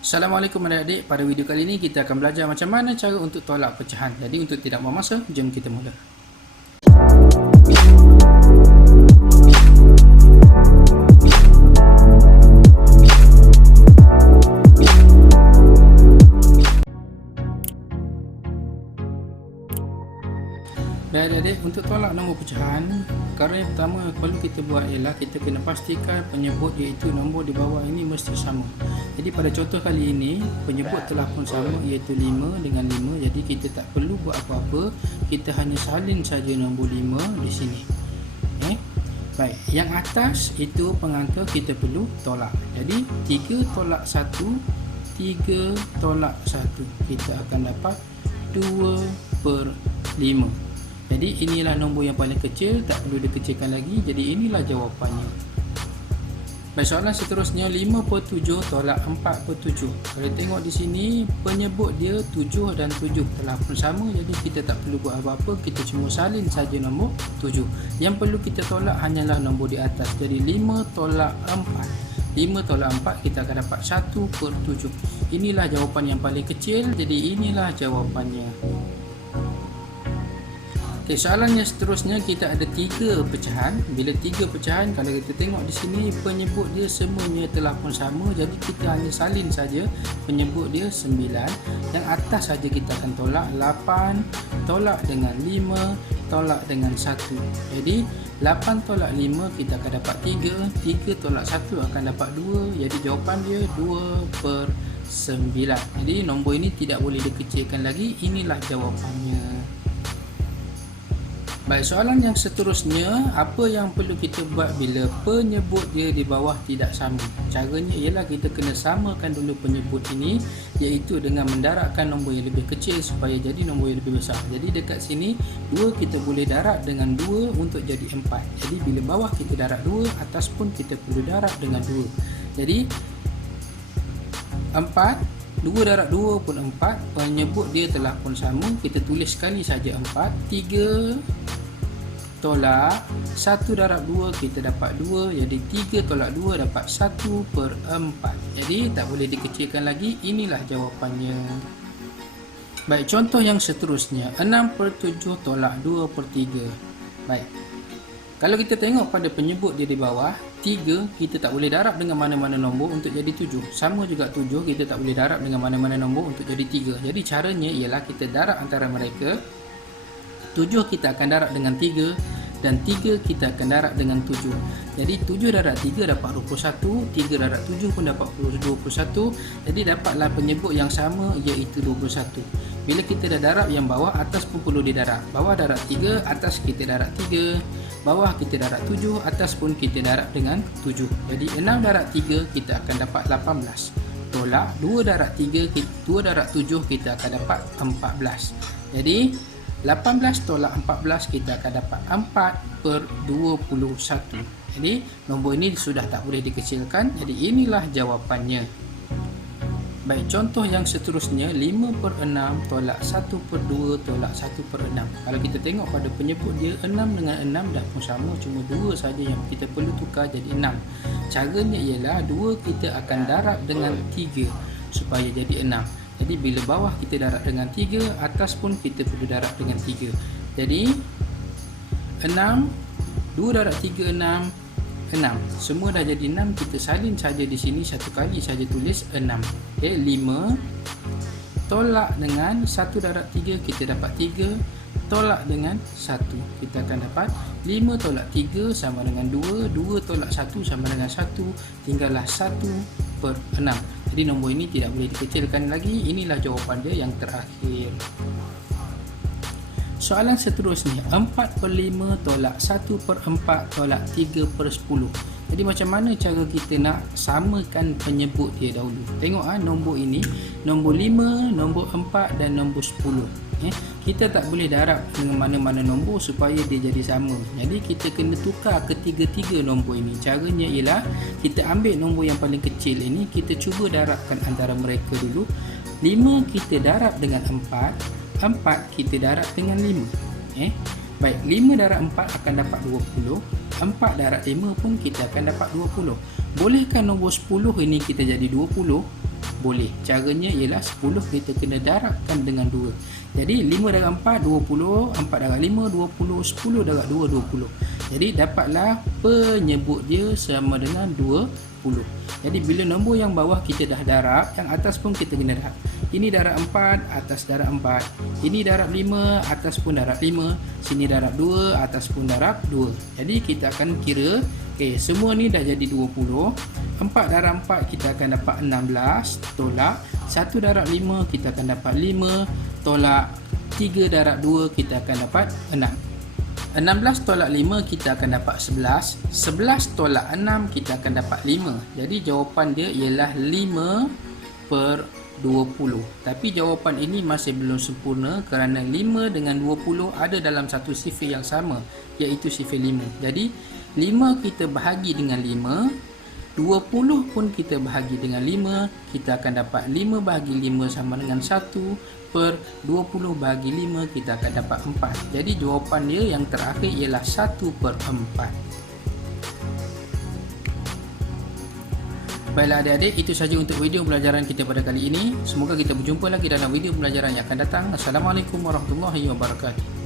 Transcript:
Assalamualaikum adik-adik, pada video kali ini kita akan belajar macam mana cara untuk tolak pecahan. Jadi untuk tidak buang masa, jom kita mula. Baik adik-adik, untuk tolak nombor pecahan, perkara yang pertama perlu kita buat ialah kita kena pastikan penyebut iaitu nombor di bawah ini mesti sama. Jadi pada contoh kali ini, penyebut telah pun sama iaitu 5 dengan 5. Jadi kita tak perlu buat apa-apa, kita hanya salin saja nombor 5 di sini. Baik, yang atas itu pengantar kita perlu tolak. Jadi 3 tolak 1, 3 tolak 1, kita akan dapat 2/5. Jadi inilah nombor yang paling kecil, tak perlu dikecilkan lagi. Jadi inilah jawapannya. Baik, soalan seterusnya 5/7 tolak 4/7. Kalau tengok di sini penyebut dia 7 dan 7 telah pun sama, jadi kita tak perlu buat apa-apa, kita cuma salin saja nombor 7. Yang perlu kita tolak hanyalah nombor di atas. Jadi 5 tolak 4. 5 tolak 4 kita akan dapat 1/7. Inilah jawapan yang paling kecil, jadi inilah jawapannya. Okay, soalan yang seterusnya kita ada 3 pecahan. Bila 3 pecahan, kalau kita tengok di sini penyebut dia semuanya telah pun sama, jadi kita hanya salin saja penyebut dia 9. Yang atas saja kita akan tolak 8 tolak dengan 5 tolak dengan 1. Jadi 8 tolak 5 kita akan dapat 3, 3 tolak 1 akan dapat 2. Jadi jawapan dia 2/9. Jadi nombor ini tidak boleh dikecilkan lagi. Inilah jawapannya. Baik, soalan yang seterusnya, apa yang perlu kita buat bila penyebut dia di bawah tidak sama? Caranya ialah kita kena samakan dulu penyebut ini, iaitu dengan mendarabkan nombor yang lebih kecil supaya jadi nombor yang lebih besar. Jadi dekat sini 2 kita boleh darab dengan 2 untuk jadi 4. Jadi bila bawah kita darab 2, atas pun kita perlu darab dengan 2. Jadi 4, 2 darab 2 pun 4, penyebut dia telah pun sama, kita tulis sekali saja 4. 3 tolak 1 darab 2 kita dapat 2, jadi 3 tolak 2 dapat 1/4. Jadi tak boleh dikecilkan lagi. Inilah jawapannya. Baik, contoh yang seterusnya 6/7 tolak 2/3. Baik, kalau kita tengok pada penyebut dia di bawah 3, kita tak boleh darab dengan mana-mana nombor untuk jadi 7. Sama juga 7, kita tak boleh darab dengan mana-mana nombor untuk jadi 3. Jadi caranya ialah kita darab antara mereka. 7 kita akan darab dengan 3 dan 3 kita akan darab dengan 7. Jadi 7 darab 3 dapat 21, 3 darab 7 pun dapat 21. Jadi dapatlah penyebut yang sama iaitu 21. Bila kita dah darab yang bawah, atas pun perlu didarab. Bawah darab 3, atas kita darab 3. Bawah kita darab 7, atas pun kita darab dengan 7. Jadi 6 darab 3 kita akan dapat 18. Tolak 2 darab 3, 2 darab 7 kita akan dapat 14. Jadi 18 tolak 14 kita akan dapat 4/21. Jadi nombor ini sudah tak boleh dikecilkan. Jadi inilah jawapannya. Baik, contoh yang seterusnya 5/6 tolak 1/2 tolak 1/6. Kalau kita tengok pada penyebut dia 6 dengan 6 dah pun sama, cuma 2 saja yang kita perlu tukar jadi 6. Caranya ialah 2 kita akan darab dengan 3 supaya jadi 6. Jadi bila bawah kita darab dengan 3, atas pun kita perlu darab dengan 3. Jadi 6, 2 darab 3, 6, 6. Semua dah jadi 6, kita salin saja di sini satu kali saja tulis 6. Okay, 5 tolak dengan 1 darab 3 kita dapat 3. Tolak dengan 1 kita akan dapat 5 tolak 3 sama dengan 2. 2 tolak 1 sama dengan 1. Tinggallah 1/6. Jadi nombor ini tidak boleh dikecilkan lagi. Inilah jawapan dia yang terakhir. Soalan seterusnya 4/5 tolak 1/4 tolak 3/10. Jadi macam mana cara kita nak samakan penyebut dia dahulu? Tengok nombor ini, nombor 5, nombor 4 dan nombor 10. Kita tak boleh darab dengan mana-mana nombor supaya dia jadi sama. Jadi kita kena tukar ketiga-tiga nombor ini. Caranya ialah kita ambil nombor yang paling kecil ini, kita cuba darabkan antara mereka dulu. 5 kita darab dengan 4, 4 kita darab dengan 5. Baik, 5 darab 4 akan dapat 20. 4 darab 5 pun kita akan dapat 20. Bolehkah nombor 10 ini kita jadi 20? Boleh. Caranya ialah 10 kita kena darabkan dengan 2. Jadi 5 darab 4, 20. 4 darab 5, 20. 10 darab 2, 20. Jadi dapatlah penyebut dia sama dengan 20. Jadi bila nombor yang bawah kita dah darab, yang atas pun kita kena darab. Ini darab 4, atas darab 4. Ini darab 5, atas pun darab 5. Sini darab 2, atas pun darab 2. Jadi kita akan kira, semua ni dah jadi 20. 4 darab 4 kita akan dapat 16, tolak. 1 darab 5 kita akan dapat 5, tolak. 3 darab 2 kita akan dapat 6. 16 tolak 5 kita akan dapat 11. 11 tolak 6 kita akan dapat 5. Jadi jawapan dia ialah 5 per 20. Tapi jawapan ini masih belum sempurna kerana 5 dengan 20 ada dalam satu sifar yang sama, iaitu sifar 5. Jadi 5 kita bahagi dengan 5, 20 pun kita bahagi dengan 5, kita akan dapat 5 bahagi 5 sama dengan 1 per 20 bahagi 5 kita akan dapat 4. Jadi jawapan dia yang terakhir ialah 1 per 4. Baiklah adik-adik, itu saja untuk video pelajaran kita pada kali ini. Semoga kita berjumpa lagi dalam video pelajaran yang akan datang. Assalamualaikum warahmatullahi wabarakatuh.